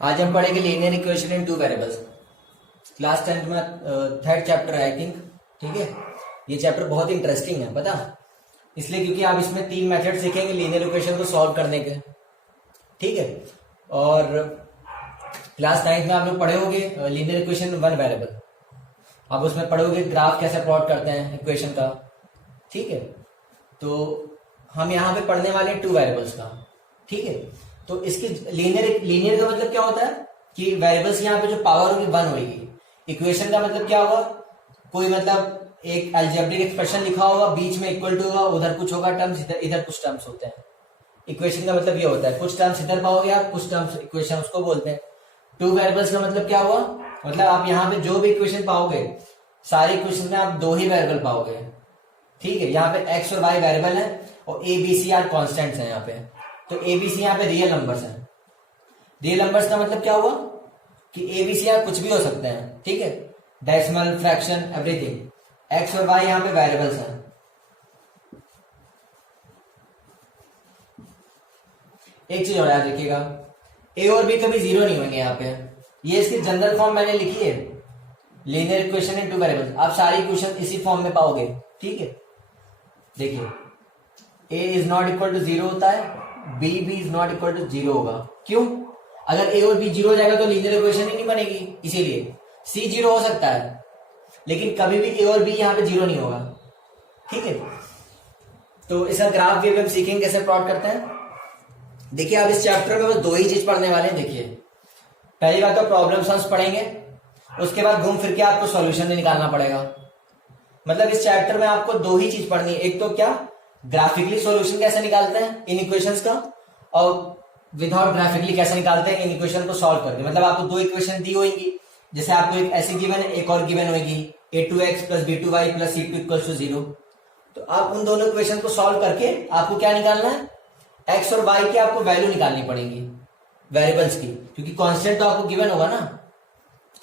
आज हम पढ़ेंगे linear equation in two variables. Class 10th में थर्ड चैप्टर है आई थिंक। ठीक है, ये चैप्टर बहुत इंटरेस्टिंग है पता, इसलिए क्योंकि आप इसमें 3 मेथड सीखेंगे लीनियर इक्वेशन को सॉल्व करने के। ठीक है, और क्लास 9th में आप लोग पढ़े होंगे लीनियर इक्वेशन वन वेरिएबल। आप उसमें पढ़ोगे ग्राफ कैसे प्लॉट करते हैं इक्वेशन का। ठीक है, तो हम यहाँ पे पढ़ने वाले हैं टू वेरिएबल्स का। ठीक है, तो इसकी लीनियर का मतलब क्या होता है कि वेरिएबल्स यहाँ पे जो पावर होगी 1 होगी। इक्वेशन का मतलब क्या होगा, कोई मतलब एक अलजेब्रिक एक्सप्रेशन लिखा होगा, बीच में इक्वल टू होगा, उधर कुछ होगा टर्म्स, इधर कुछ टर्म्स होते हैं। इक्वेशन का मतलब ये होता है, कुछ टर्म्स इधर पाओगे आप, कुछ टर्म्स इक्वेशन उसको बोलते हैं। टू वेरिएबल्स का मतलब क्या हुआ, मतलब आप यहाँ पे जो भी इक्वेशन पाओगे सारे इक्वेशन में आप 2 ही वेरिएबल पाओगे। ठीक है, यहाँ पे एक्स और वाई वेरिएबल है और A B C are constants हैं यहाँ पे। तो ए बी सी यहाँ पे रियल नंबर्स हैं। रियल नंबर्स का मतलब क्या हुआ कि ए बी सी आर कुछ भी हो सकते हैं। ठीक है, डेसिमल, फ्रैक्शन, एवरीथिंग। एक्स और वाई यहाँ पे वेरिएबल्स हैं। एक चीज और याद रखिएगा, ए और बी कभी जीरो नहीं होंगे यहाँ पे। ये इसकी जनरल फॉर्म मैंने लिखी है, linear equation in two variables. आप सारी इक्वेशन इसी फॉर्म में पाओगे। ठीक है, देखिए a is not equal to 0 होता है, b भी इज नॉट इक्वल टू 0 होगा। क्यों? अगर a और b 0 हो जाएगा तो लीनियर इक्वेशन ही नहीं बनेगी, इसीलिए c 0 हो सकता है लेकिन कभी भी a और b यहाँ पे 0 नहीं होगा। ठीक है, तो इसका ग्राफ भी हम सीखेंगे कैसे प्लॉट करते हैं। देखिए आप इस चैप्टर में बस 2 ही चीज पढ़ने वाले हैं। देखिए पहली बात तो प्रॉब्लम सॉल्व पढ़ेंगे, उसके बाद घूम फिर के आपको सॉल्यूशन भी निकालना पड़ेगा। मतलब इस चैप्टर में आपको 2 ही चीज पढ़नी है, एक तो क्या ग्राफिकली सॉल्यूशन कैसे निकालते हैं इन इक्वेशंस का, और विदाउट ग्राफिकली कैसे निकालते हैं इन इक्वेशन को सॉल्व करके। मतलब आपको 2 इक्वेशन दी होगी, जैसे आपको एक ऐसी गिवन है, एक और गिवन होगी a2x plus b2y plus c2 equal to 0। तो आप उन दोनों इक्वेशन को सॉल्व करके आपको क्या निकालना है, x और y की आपको वैल्यू निकालनी पड़ेगी वेरिएबल्स की, क्योंकि कांस्टेंट तो आपको गिवन होगा ना।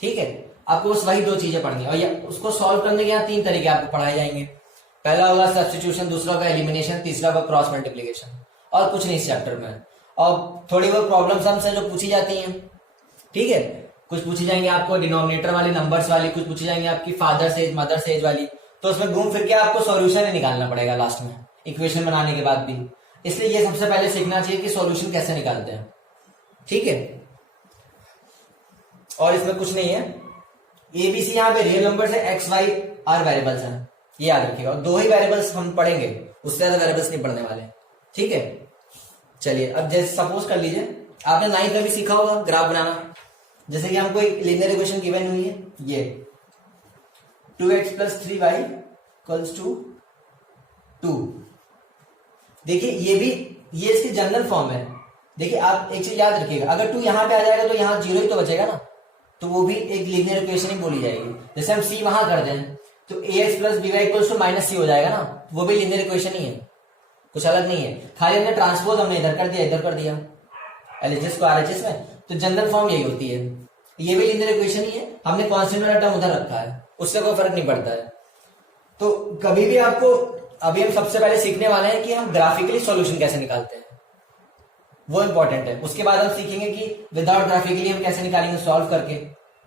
ठीक है, आपको बस वही 2 चीजें पढ़नी है और उसको सॉल्व करने के यहाँ 3 तरीके आपको पढ़ाए जाएंगे। पहला होगा सब्स्टिट्यूशन, दूसरा होगा एलिमिनेशन, तीसरा होगा क्रॉस मल्टीप्लिकेशन। और कुछ नहीं इस चैप्टर में। और थोड़ी बहुत प्रॉब्लम सम्स हैं जो पूछी जाती हैं। ठीक है, कुछ पूछी जाएंगे आपको डिनोमिनेटर वाली, नंबर्स वाली, कुछ पूछी जाएंगे आपकी फादर्स एज मदर्स एज वाली। तो उसमें घूम फिर के आपको सॉल्यूशन ही निकालना पड़ेगा लास्ट में, इक्वेशन बनाने के बाद भी। इसलिए ये सबसे पहले सीखना चाहिए कि सॉल्यूशन कैसे निकालते हैं। ठीक है, और इसमें कुछ नहीं है, ए बी सी यहाँ पे रियल नंबर्स है, एक्स वाई आर वेरिएबल्स हैं, ये याद रखिएगा। और 2 ही वेरिएबल्स हम पढ़ेंगे, उससे ज्यादा वेरिएबल्स नहीं पढ़ने वाले। ठीक है, चलिए अब जैसे सपोज कर लीजिए आपने 9th में भी सीखा होगा ग्राफ बनाना। जैसे कि हमको एक लीनियर इक्वेशन गिवन हुई है, ये 2x plus 3y equals to 2। देखिए ये इसकी जनरल फॉर्म है। देखिए आप एक चीज याद रखिएगा, अगर 2 यहां पे आ जाएगा तो यहाँ 0 ही तो बचेगा ना, तो वो भी एक लीनियर इक्वेशन ही बोली जाएगी। जैसे हम c वहां कर दें तो ax plus by equals to minus c हो जाएगा ना, वो भी लीनियर इक्वेशन ही है, कुछ अलग नहीं है। खाली हमने ट्रांसपोज हमने इधर कर दिया, इधर कर दिया, एलएचएस को आरएचएस में। तो जनरल फॉर्म यही होती है, ये भी लीनियर इक्वेशन ही है, हमने कांस्टेंट वाला टर्म उधर रखा है, उससे कोई फर्क नहीं पड़ता है। तो कभी भी आपको, अभी हम सबसे पहले सीखने वाले हैं कि हम ग्राफिकली सॉल्यूशन कैसे निकालते हैं, वो इंपॉर्टेंट है। उसके बाद हम सीखेंगे कि विदाउट ग्राफिकली हम कैसे निकालेंगे सॉल्व करके।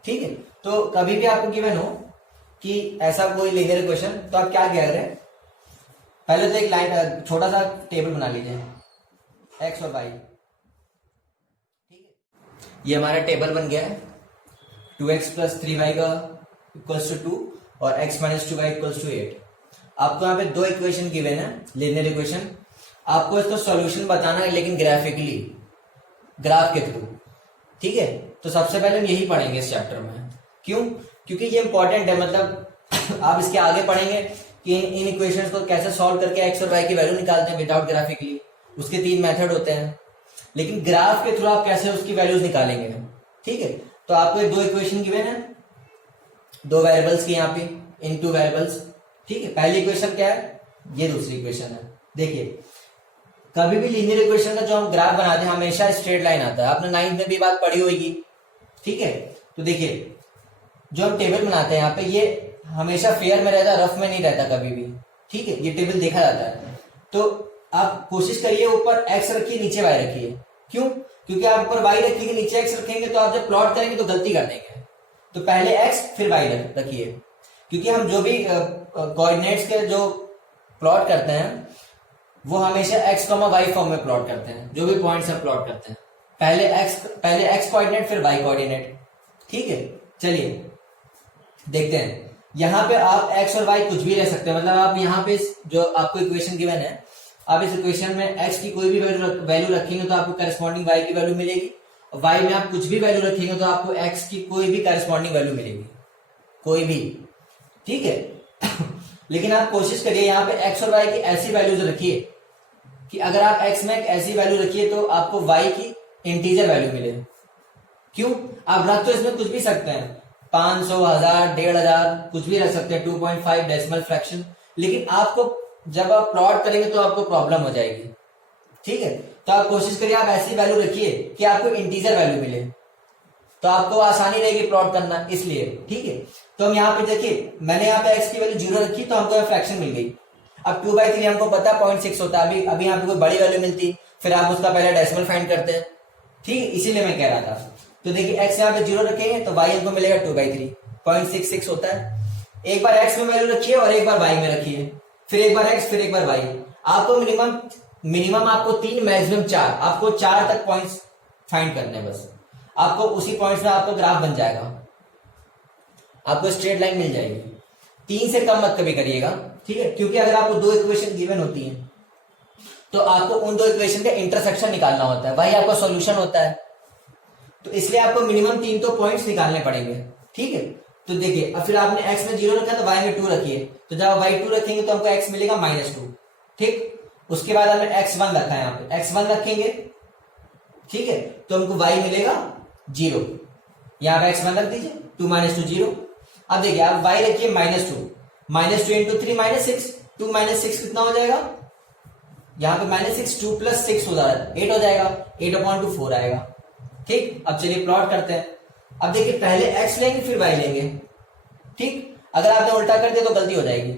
ठीक है, तो कभी भी आपको गिवन हो कि ऐसा कोई लीनियर इक्वेशन, तो आप क्या कह रहे हैं, पहले तो एक लाइन छोटा सा टेबल बना लीजिए एक्स और वाई। ठीक है, ये हमारा टेबल बन गया है। 2x प्लस 3y का इक्वल्स टू 2 और x minus 2y equals to 8। आपको यहाँ पे 2 इक्वेशन गिवन है लीनियर इक्वेशन, आपको इसका सॉल्यूशन बताना है लेकिन ग्राफिकली, ग्राफ के थ्रू। ठीक है, तो सबसे पहले हम यही पढ़ेंगे इस चैप्टर में। क्यों? क्योंकि ये इंपॉर्टेंट है। मतलब आप इसके आगे पढ़ेंगे कि इन इक्वेशंस को कैसे सॉल्व करके एक्स और वाई की वैल्यू निकालते हैं विदाउट ग्राफिकली। उसके 3 मेथड होते हैं, लेकिन ग्राफ के थ्रू आप कैसे उसकी वैल्यूज निकालेंगे। ठीक है, तो आपको 2 इक्वेशन गिवन है, 2 वेरिएबल्स की यहाँ पे इन 2 वेरिएबल्स। ठीक है, पहली इक्वेशन क्या है, ये दूसरी इक्वेशन है। देखिए कभी भी लीनियर इक्वेशन का जो हम ग्राफ बनाते हैं हमेशा स्ट्रेट लाइन आता है, आपने 9th में भी बात पढ़ी होगी। ठीक है, तो देखिए जो हम टेबल बनाते हैं यहाँ पे, ये हमेशा फेयर में रहता है, रफ में नहीं रहता कभी भी। ठीक है, ये टेबल देखा जाता है। तो आप कोशिश करिए ऊपर x रखिए, नीचे y रखिए। क्यों? क्योंकि आप ऊपर y रखेंगे नीचे x रखेंगे तो आप जब प्लॉट करेंगे तो गलती कर देंगे। तो पहले x फिर y रखिए, क्योंकि हम जो भी कोऑर्डिनेट्स के जो प्लॉट करते हैं वो हमेशा x, y फॉर्म में प्लॉट करते हैं। जो भी पॉइंट्स हम प्लॉट करते हैं पहले x कोऑर्डिनेट फिर y कोऑर्डिनेट। ठीक है, चलिए देखते हैं। यहां पे आप x और y कुछ भी ले सकते हैं, मतलब आप यहाँ पे जो आपको इक्वेशन गिवन है, आप इस इक्वेशन में x की कोई भी वैल्यू रखेंगे तो आपको करस्पॉन्डिंग y की वैल्यू मिलेगी, और y में आप कुछ भी वैल्यू रखेंगे तो आपको x की कोई भी करस्पॉन्डिंग वैल्यू मिलेगी, कोई भी। ठीक है लेकिन आप कोशिश करिए यहाँ पे x और y की ऐसी वैल्यूज रखिए कि अगर आप x में एक ऐसी वैल्यू रखिए तो आपको y की इंटीजर वैल्यू मिले। क्यों? आप रख तो इसमें कुछ भी सकते हैं, 500, 1000, 1500 कुछ भी रख सकते हैं, 2.5 डेसिमल फ्रैक्शन, लेकिन आपको जब आप प्लॉट करेंगे तो आपको प्रॉब्लम हो जाएगी। ठीक है, तो आप कोशिश करिए आप ऐसी वैल्यू रखिए कि आपको इंटीजर वैल्यू मिले, तो आपको आसानी रहेगी प्लॉट करना, इसलिए। ठीक है, तो हम यहाँ पे देखिए, मैंने यहाँ पे x की वैल्यू 0 रखी तो हमको फ्रैक्शन मिल गई। अब 2/3 हमको पता 0.6 होता है, अभी यहाँ पे कोई बड़ी वैल्यू मिलती फिर आप उसका पहले डेसिमल फाइंड करते हैं। ठीक है, इसीलिए मैं कह रहा था। तो देखिए x यहाँ पे 0 रखेंगे तो y हमको मिलेगा 2/3, 0.66 होता है। एक बार x में वैल्यू रखिए और एक बार y में रखिए, फिर एक बार x फिर एक बार y। आपको मिनिमम आपको 3 मैक्सिमम 4, आपको 4 तक पॉइंट्स फाइंड करने हैं बस। आपको उसी पॉइंट्स में आपको ग्राफ बन जाएगा, आपको स्ट्रेट लाइन मिल जाएगी। 3 से कम मत कभी करिएगा। ठीक है, क्योंकि अगर आपको 2 इक्वेशन गिवन होती है तो आपको उन 2 इक्वेशन का इंटरसेक्शन निकालना होता है, वही आपका सॉल्यूशन होता है। तो इसलिए आपको मिनिमम 3 तो पॉइंट्स निकालने पड़ेंगे। ठीक है, तो देखिए अब फिर आपने x में 0 रखा तो y में 2 रखिए, तो जब y 2 रखेंगे तो हमको x मिलेगा -2। ठीक, उसके बाद हमने x1 रखा है, यहाँ पे x1 रखेंगे। ठीक है, तो हमको y मिलेगा 0, यहाँ पे x1 रख दीजिए, 2 - 2 0। अब देखिए आप y रखिए -2, -2 × 3 -6, 2 - 6 कितना हो जाएगा? यहाँ पे -6, 2 + 6 हो जाएगा 8 हो जाएगा, 8/2 4 आएगा। ठीक, अब चलिए प्लॉट करते हैं। अब देखिए पहले x लेंगे फिर y लेंगे। ठीक, अगर आपने उल्टा कर दिया तो गलती हो जाएगी।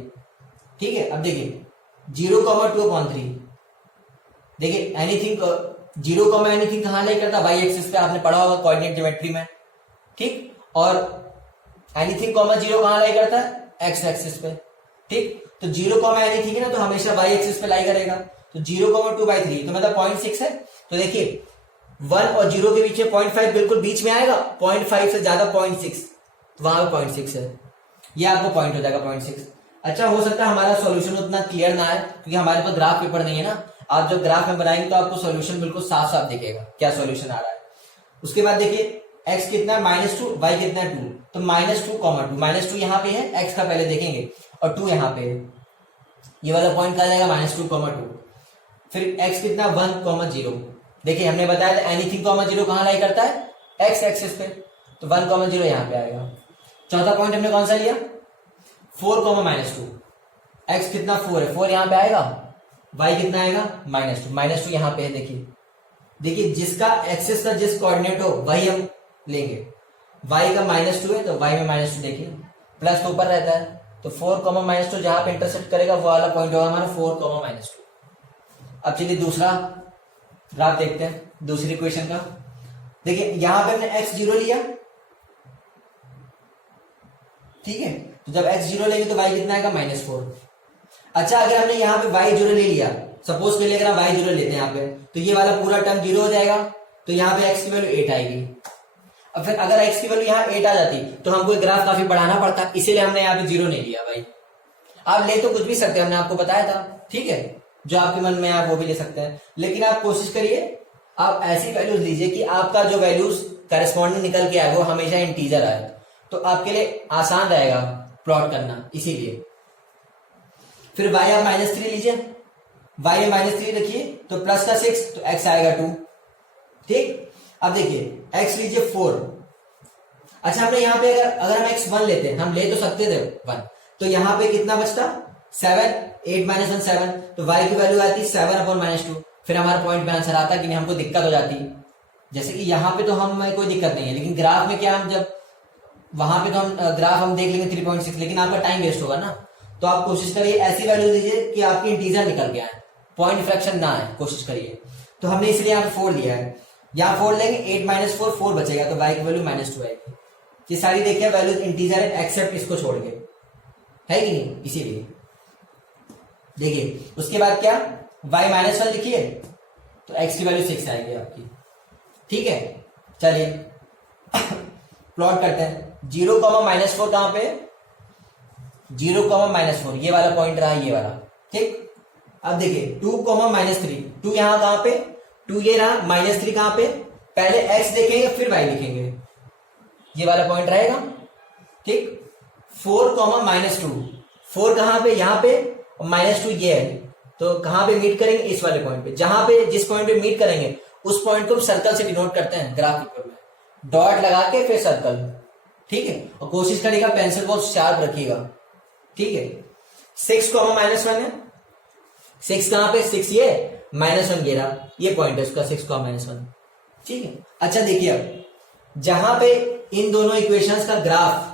ठीक है, अब देखिए 0,2/3, देखिए एनीथिंग 0, एनीथिंग कहां लाई करता? y एक्सिस पे, आपने पढ़ा होगा कोऑर्डिनेट ज्योमेट्री में। ठीक, और एनीथिंग 0 कहां लाई करता है? x एक्सिस पे। ठीक, तो 0, एनीथिंग है ना, तो हमेशा y एक्सिस पे लाई करेगा। तो 0,2/3 तो मतलब 0.6 है। तो देखिए 1 और 0 के बीच में 0.5 बिल्कुल बीच में आएगा, 0.5 से ज्यादा 0.6, तो वहां पे 0.6 है, ये आपको पॉइंट हो जाएगा 0.6। अच्छा, हो सकता है हमारा सॉल्यूशन उतना क्लियर ना है क्योंकि हमारे पास ग्राफ पेपर नहीं है ना। आप जब ग्राफ में बनाएंगे तो आपको सॉल्यूशन बिल्कुल साफ साफ दिखेगा क्या सॉल्यूशन आ रहा है। उसके बाद देखिए x कितना है -2, y कितना है 2, तो -2, -2 यहाँ पे है, x का पहले देखेंगे, और 2 यहाँ पे है, ये वाला पॉइंट कहा जाएगा -2, 2। फिर x कितना 1,0, देखिए हमने बताया था एनीथिंग 0 कहां लाई करता है? x एक्सिस पे, तो 1,0 यहाँ पे आएगा। चौथा पॉइंट हमने कौन सा लिया? 4, -2, x कितना 4 है, 4 यहाँ पे आएगा, y कितना आएगा? -2 यहाँ पे है। देखिए जिसका एक्सिस का जिस कोऑर्डिनेट हो वही हम लेंगे। y का -2 है तो y में -2, देखिए प्लस तो ऊपर रहता है, तो 4, -2 जहां पे इंटरसेक्ट करेगा वो वाला पॉइंट होगा हमारा 4, -2। अब चलिए दूसरा ग्राफ देखते हैं, दूसरी इक्वेशन का। देखिए यहां पे हमने x 0 लिया, ठीक है, तो जब x 0 लेंगे तो y कितना आएगा? -4। अच्छा, अगर हमने यहाँ पे y 0 ले लिया, सपोज कर लिया अगर हम y 0 लेते हैं यहाँ पे, तो ये वाला पूरा टर्म 0 हो जाएगा, तो यहाँ पे x की वैल्यू 8 आएगी। अब फिर अगर x की वैल्यू यहाँ 8 आ जाती तो हमको ग्राफ काफी बढ़ाना पड़ता, इसीलिए हमने यहाँ पे 0 नहीं लिया भाई। आप ले तो कुछ भी सकते हैं, हमने आपको बताया था, ठीक है, जो आपके मन में आप वो भी ले सकते हैं, लेकिन आप कोशिश करिए आप ऐसी वैल्यूज लीजिए कि आपका जो वैल्यूज करस्पॉन्डिंग निकल के आए वो हमेशा इंटीजर आए, तो आपके लिए आसान रहेगा प्लॉट करना, इसीलिए। फिर y आप -3 लीजिए, y में -3 रखिए तो प्लस का 6 तो x आएगा 2, ठीक। अब देखिए x लीजिए 4। अच्छा, हमने यहाँ पे अगर हम x1 लेते हैं, हम ले तो सकते थे 1, तो यहाँ पे कितना बचता? 7, 8 - 1 7, तो y की वैल्यू आती 7/-2। फिर हमारे पॉइंट में आंसर आता कि नहीं, हमको दिक्कत हो जाती। जैसे कि यहाँ पे तो हमें कोई दिक्कत नहीं है, लेकिन ग्राफ में क्या, हम जब वहां पे तो हम ग्राफ हम देख लेंगे 3.6, लेकिन आपका टाइम वेस्ट होगा ना। तो आप कोशिश करिए ऐसी वैल्यू लीजिए कि आपकी इंटीजर निकल के आए, पॉइंट फ्रैक्शन ना आए, कोशिश करिए। तो हमने इसलिए यहाँ पे 4 लिया है। यहाँ 4 लेंगे, 8 माइनस 4, 4 बचेगा, तो y की वैल्यू -2 आएगी। ये सारी देखिए वैल्यूज इंटीजर है एक्सेप्ट इसको छोड़ के, है कि नहीं, इसीलिए देखिए। उसके बाद क्या, y -1 लिखिए तो x की वैल्यू 6 आएगी आपकी, ठीक है। चलिए प्लॉट करते हैं। 0, -4 कहां पे, 0, -4 ये वाला पॉइंट रहा, ये वाला, ठीक। अब देखिए 2, -3, 2 यहां कहां पे, 2 ये रहा, -3 कहां पे, पहले x देखेंगे फिर y लिखेंगे, ये वाला पॉइंट रहेगा, ठीक। 4, -2, 4 कहां पे, यहां पे, और -2 ये है, तो कहां पे मीट करेंगे, इस वाले पॉइंट पे। जहां पे जिस पॉइंट पे मीट करेंगे उस पॉइंट को हम सर्कल से डिनोट करते हैं ग्राफ पेपर में, डॉट लगा के फिर सर्कल, ठीक है। और कोशिश करिएगा पेंसिल बहुत शार्प रखिएगा, ठीक है। 6, -1 है, 6 कहां पे, 6 ये, -1 ये रहा, ये पॉइंट है उसका, 6, -1, ठीक है। अच्छा देखिए अब जहां पे इन दोनों इक्वेशंस का ग्राफ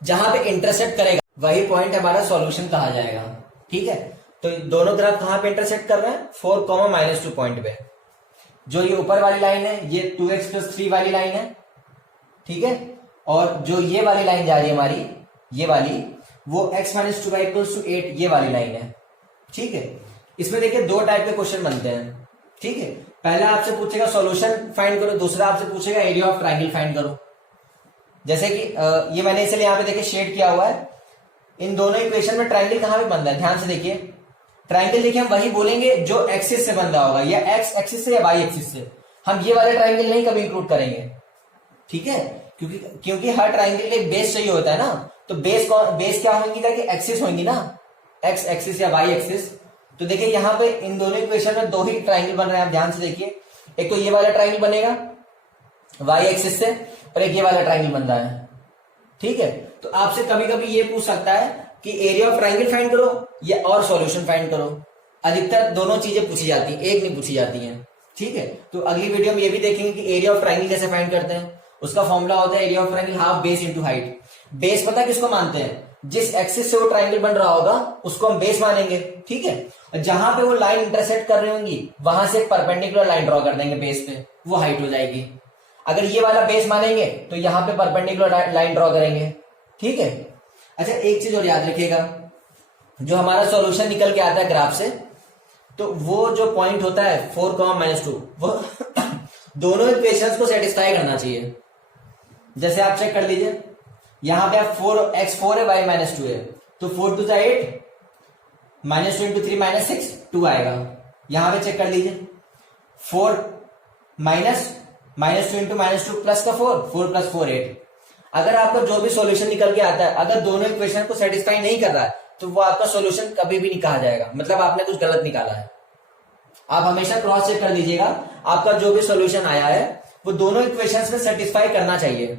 जहां पे इंटरसेक्ट करेगा वही पॉइंट हमारा सॉल्यूशन कहा जाएगा, ठीक है। तो दोनों ग्राफ कहां पे इंटरसेक्ट कर रहे हैं, 4, -2 पॉइंट पे। जो ये ऊपर वाली लाइन है ये 2x + 3 वाली लाइन है, ठीक है। और जो ये वाली लाइन जा रही है हमारी, ये वाली, वो x - 2y = 8 ये वाली लाइन है, ठीक है। इसमें देखिए 2 टाइप के क्वेश्चन बनते हैं, ठीक है। पहला आपसे पूछेगा सॉल्यूशन फाइंड करो, दूसरा आपसे पूछेगा एरिया ऑफ ट्रायंगल फाइंड करो। जैसे कि ये मैंने इसलिए यहां पे देखिए शेड किया हुआ है। इन दोनों इक्वेशन में ट्रायंगल कहां पे बन रहा है, ध्यान से देखिए। ट्रायंगल देखिए हम वही बोलेंगे जो एक्सिस से बन रहा होगा, या एक्स एक्सिस से या वाई एक्सिस से। हम ये वाले ट्रायंगल नहीं कभी इंक्लूड करेंगे, ठीक है। क्योंकि हर ट्रायंगल के एक बेस चाहिए होता है ना, तो बेस क्या होंगी, कि एक्सिस होंगी ना, एक्स एक्सिस या वाई एक्सिस। तो देखिए यहाँ पे इन दोनों इक्वेशन में 2 ही ट्रायंगल बन रहे हैं, आप ध्यान से देखिए। एक तो ये वाला ट्रायंगल बनेगा वाई एक्सिस से, और एक ये वाला ट्रायंगल बन रहा है, ठीक है। तो आपसे कभी कभी ये पूछ सकता है कि एरिया ऑफ ट्रायंगल फाइंड करो या और सॉल्यूशन फाइंड करो। अधिकतर दोनों चीजें पूछी जाती हैं, एक नहीं पूछी जाती हैं, ठीक है। तो अगली वीडियो में ये भी देखेंगे कि एरिया ऑफ ट्रायंगल कैसे फाइंड करते हैं। उसका फॉर्मूला होता है area of triangle half base into height. Base पता किसको मानते हैं, जिस एक्सिस से वो ट्रायंगल बन रहा होगा उसको हम बेस मानेंगे, ठीक है। और जहां पे वो लाइन इंटरसेक्ट कर रही होंगी वहां से एक परपेंडिकुलर लाइन ड्रॉ कर देंगे बेस पे, वो हाइट हो जाएगी। अगर ये वाला बेस मानेंगे तो यहाँ पे परपेंडिकुलर लाइन ड्रॉ करेंगे, ठीक है। अच्छा एक चीज और याद रखिएगा, जो हमारा सॉल्यूशन निकल के आता है ग्राफ से, तो वो जो पॉइंट होता है 4, -2 वो दोनों इक्वेशंस को सेटिस्फाई करना चाहिए। जैसे आप चेक कर लीजिए, यहां पे आप 4x4 है, y -2 है, तो 4 2 8, -2 × 3 -6 2 आएगा। यहां पे चेक कर लीजिए 4 -2 × -2 प्लस का 4 + 4 8। अगर आपका जो भी सॉल्यूशन निकल के आता है अगर दोनों इक्वेशन को सेटिस्फाई नहीं कर रहा है तो वो आपका सॉल्यूशन कभी भी नहीं कहा जाएगा, मतलब आपने कुछ गलत निकाला है। आप हमेशा क्रॉस चेक कर लीजिएगा, आपका जो भी सॉल्यूशन आया है वो दोनों इक्वेशंस में सेटिस्फाई करना चाहिए,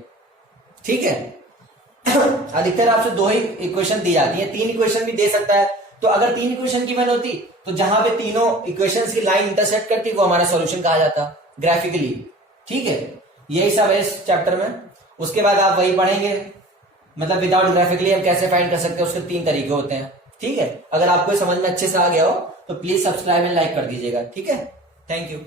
ठीक है। अधिकतर आपसे 2 ही इक्वेशन दी जाती है, 3 इक्वेशन भी दे सकता है। तो अगर 3 इक्वेशन गिवन होती तो जहां पे तीनों इक्वेशंस की लाइन इंटरसेक्ट करती वो हमारा सॉल्यूशन कहा जाता ग्राफिकली, ठीक है। यही सब है इस चैप्टर में। उसके बाद आप वही पढ़ेंगे, मतलब विदाउट ग्राफिकली हम कैसे फाइंड कर सकते हैं, उसके 3 तरीके होते हैं, ठीक है। अगर आपको समझ में अच्छे से आ गया हो तो प्लीज सब्सक्राइब एंड लाइक कर दीजिएगा, ठीक है। Thank you.